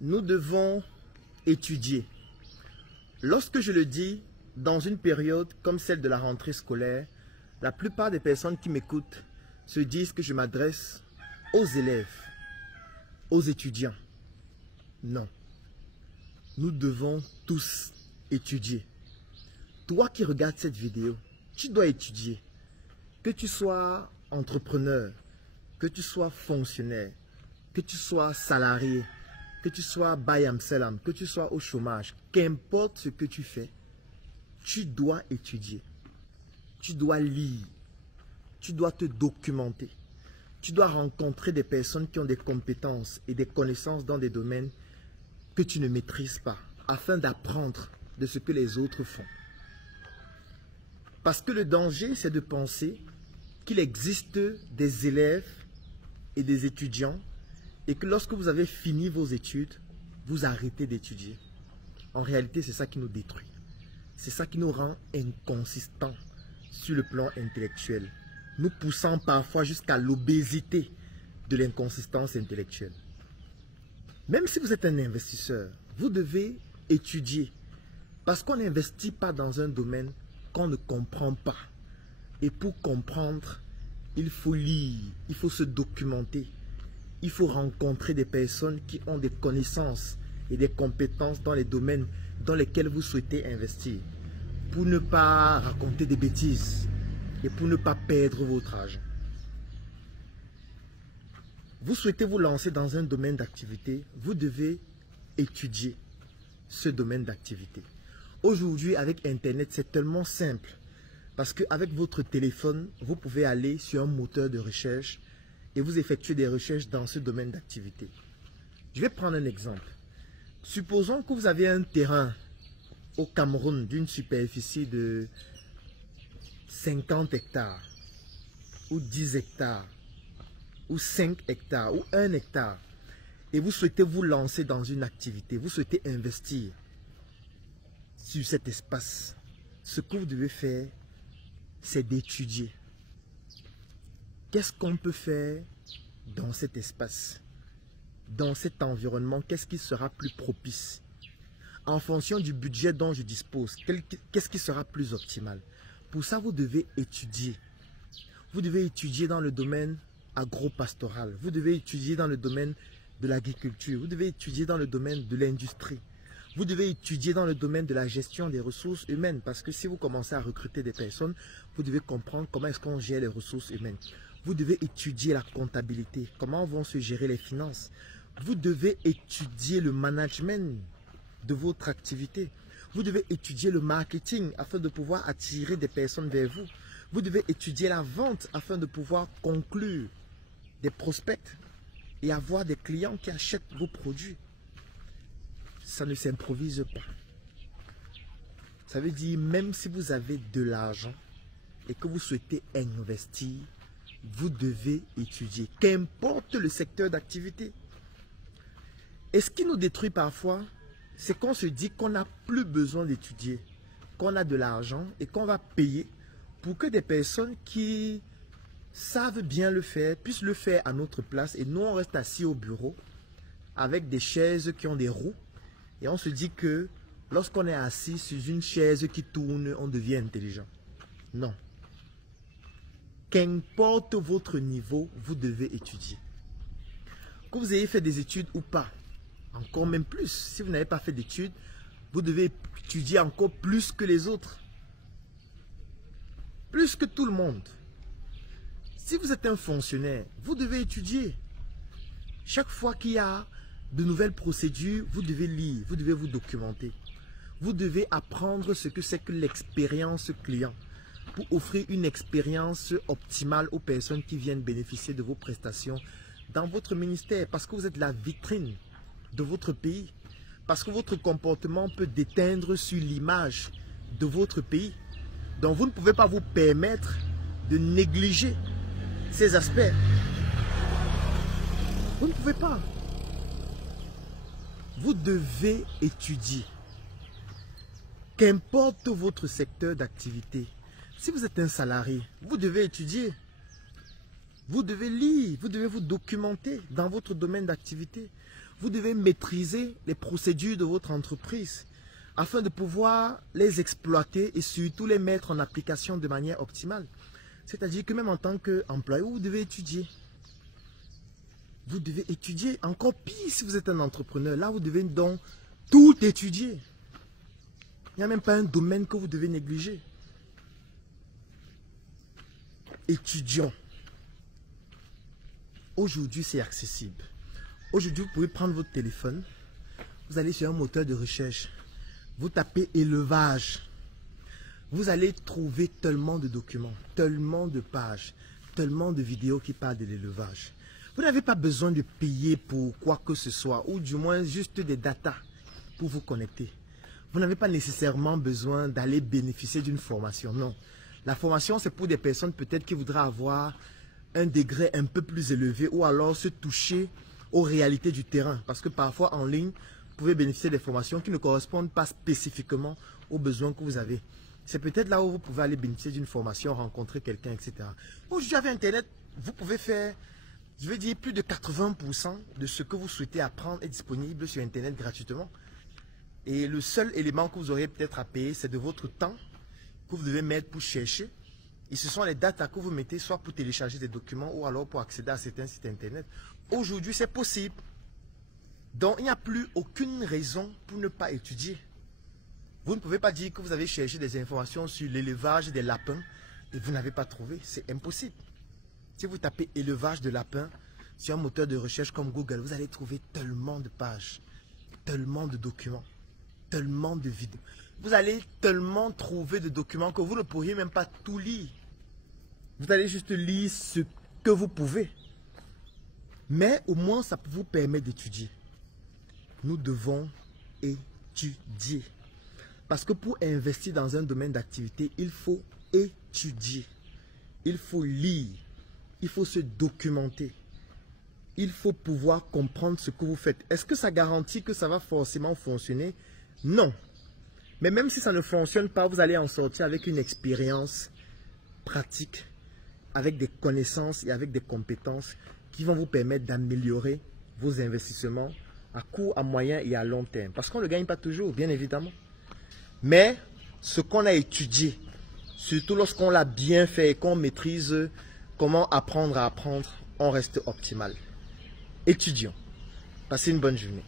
Nous devons étudier. Lorsque je le dis, dans une période comme celle de la rentrée scolaire, la plupart des personnes qui m'écoutent se disent que je m'adresse aux élèves, aux étudiants. Non. Nous devons tous étudier. Toi qui regardes cette vidéo, tu dois étudier. Que tu sois entrepreneur, que tu sois fonctionnaire, que tu sois salarié, que tu sois bayam salam, que tu sois au chômage, qu'importe ce que tu fais, tu dois étudier. Tu dois lire. Tu dois te documenter. Tu dois rencontrer des personnes qui ont des compétences et des connaissances dans des domaines que tu ne maîtrises pas, afin d'apprendre de ce que les autres font. Parce que le danger, c'est de penser qu'il existe des élèves et des étudiants et que lorsque vous avez fini vos études, vous arrêtez d'étudier. En réalité, c'est ça qui nous détruit. C'est ça qui nous rend inconsistants sur le plan intellectuel, nous poussant parfois jusqu'à l'obésité de l'inconsistance intellectuelle. Même si vous êtes un investisseur, vous devez étudier parce qu'on n'investit pas dans un domaine qu'on ne comprend pas. Et pour comprendre, il faut lire, il faut se documenter, il faut rencontrer des personnes qui ont des connaissances et des compétences dans les domaines dans lesquels vous souhaitez investir, pour ne pas raconter des bêtises et pour ne pas perdre votre argent. Vous souhaitez vous lancer dans un domaine d'activité, vous devez étudier ce domaine d'activité. Aujourd'hui, avec Internet, c'est tellement simple parce qu'avec votre téléphone, vous pouvez aller sur un moteur de recherche et vous effectuer des recherches dans ce domaine d'activité. Je vais prendre un exemple. Supposons que vous avez un terrain au Cameroun d'une superficie de 50 hectares ou 10 hectares ou 5 hectares ou 1 hectare et vous souhaitez vous lancer dans une activité, vous souhaitez investir sur cet espace. Ce que vous devez faire, c'est d'étudier. Qu'est-ce qu'on peut faire dans cet espace, dans cet environnement? Qu'est-ce qui sera plus propice? En fonction du budget dont je dispose, qu'est-ce qui sera plus optimal? Pour ça, vous devez étudier. Vous devez étudier dans le domaine agro-pastoral. Vous devez étudier dans le domaine de l'agriculture. Vous devez étudier dans le domaine de l'industrie. Vous devez étudier dans le domaine de la gestion des ressources humaines. Parce que si vous commencez à recruter des personnes, vous devez comprendre comment est-ce qu'on gère les ressources humaines. Vous devez étudier la comptabilité. Comment vont se gérer les finances. Vous devez étudier le management de votre activité. Vous devez étudier le marketing afin de pouvoir attirer des personnes vers vous. Vous devez étudier la vente afin de pouvoir conclure des prospects et avoir des clients qui achètent vos produits. Ça ne s'improvise pas. Ça veut dire même si vous avez de l'argent et que vous souhaitez investir, vous devez étudier, qu'importe le secteur d'activité. Et ce qui nous détruit parfois, c'est qu'on se dit qu'on n'a plus besoin d'étudier, qu'on a de l'argent et qu'on va payer pour que des personnes qui savent bien le faire puissent le faire à notre place. Et nous, on reste assis au bureau avec des chaises qui ont des roues. Et on se dit que lorsqu'on est assis sur une chaise qui tourne, on devient intelligent. Non. Qu'importe votre niveau, vous devez étudier. Que vous ayez fait des études ou pas, encore même plus. Si vous n'avez pas fait d'études, vous devez étudier encore plus que les autres. Plus que tout le monde. Si vous êtes un fonctionnaire, vous devez étudier. Chaque fois qu'il y a de nouvelles procédures, vous devez lire, vous devez vous documenter. Vous devez apprendre ce que c'est que l'expérience client pour offrir une expérience optimale aux personnes qui viennent bénéficier de vos prestations dans votre ministère. Parce que vous êtes la vitrine de votre pays. Parce que votre comportement peut déteindre sur l'image de votre pays. Donc vous ne pouvez pas vous permettre de négliger ces aspects. Vous ne pouvez pas. Vous devez étudier. Qu'importe votre secteur d'activité. Si vous êtes un salarié, vous devez étudier. Vous devez lire, vous devez vous documenter dans votre domaine d'activité. Vous devez maîtriser les procédures de votre entreprise afin de pouvoir les exploiter et surtout les mettre en application de manière optimale. C'est-à-dire que même en tant qu'employé, vous devez étudier. Vous devez étudier. Encore pire si vous êtes un entrepreneur. Là, vous devez donc tout étudier. Il n'y a même pas un domaine que vous devez négliger. Étudions. Aujourd'hui, c'est accessible. Aujourd'hui, vous pouvez prendre votre téléphone. Vous allez sur un moteur de recherche. Vous tapez élevage. Vous allez trouver tellement de documents, tellement de pages, tellement de vidéos qui parlent de l'élevage. Vous n'avez pas besoin de payer pour quoi que ce soit, ou du moins juste des datas pour vous connecter. Vous n'avez pas nécessairement besoin d'aller bénéficier d'une formation, non. La formation, c'est pour des personnes peut-être qui voudraient avoir un degré un peu plus élevé ou alors se toucher aux réalités du terrain. Parce que parfois en ligne, vous pouvez bénéficier des formations qui ne correspondent pas spécifiquement aux besoins que vous avez. C'est peut-être là où vous pouvez aller bénéficier d'une formation, rencontrer quelqu'un, etc. Aujourd'hui, avec Internet, vous pouvez faire, je veux dire, plus de 80% de ce que vous souhaitez apprendre est disponible sur Internet gratuitement. Et le seul élément que vous aurez peut-être à payer, c'est de votre temps que vous devez mettre pour chercher. Et ce sont les datas que vous mettez soit pour télécharger des documents ou alors pour accéder à certains sites Internet. Aujourd'hui, c'est possible. Donc, il n'y a plus aucune raison pour ne pas étudier. Vous ne pouvez pas dire que vous avez cherché des informations sur l'élevage des lapins et vous n'avez pas trouvé. C'est impossible. Si vous tapez élevage de lapins sur un moteur de recherche comme Google, vous allez trouver tellement de pages, tellement de documents, tellement de vidéos. Vous allez tellement trouver de documents que vous ne pourriez même pas tout lire. Vous allez juste lire ce que vous pouvez. Mais au moins, ça vous permet d'étudier. Nous devons étudier. Parce que pour investir dans un domaine d'activité, il faut étudier. Il faut lire. Il faut se documenter. Il faut pouvoir comprendre ce que vous faites. Est-ce que ça garantit que ça va forcément fonctionner? Non. Mais même si ça ne fonctionne pas, vous allez en sortir avec une expérience pratique, avec des connaissances et avec des compétences qui vont vous permettre d'améliorer vos investissements à court, à moyen et à long terme. Parce qu'on ne le gagne pas toujours, bien évidemment. Mais ce qu'on a étudié, surtout lorsqu'on l'a bien fait et qu'on maîtrise comment apprendre à apprendre, on reste optimal. Étudions. Passez une bonne journée.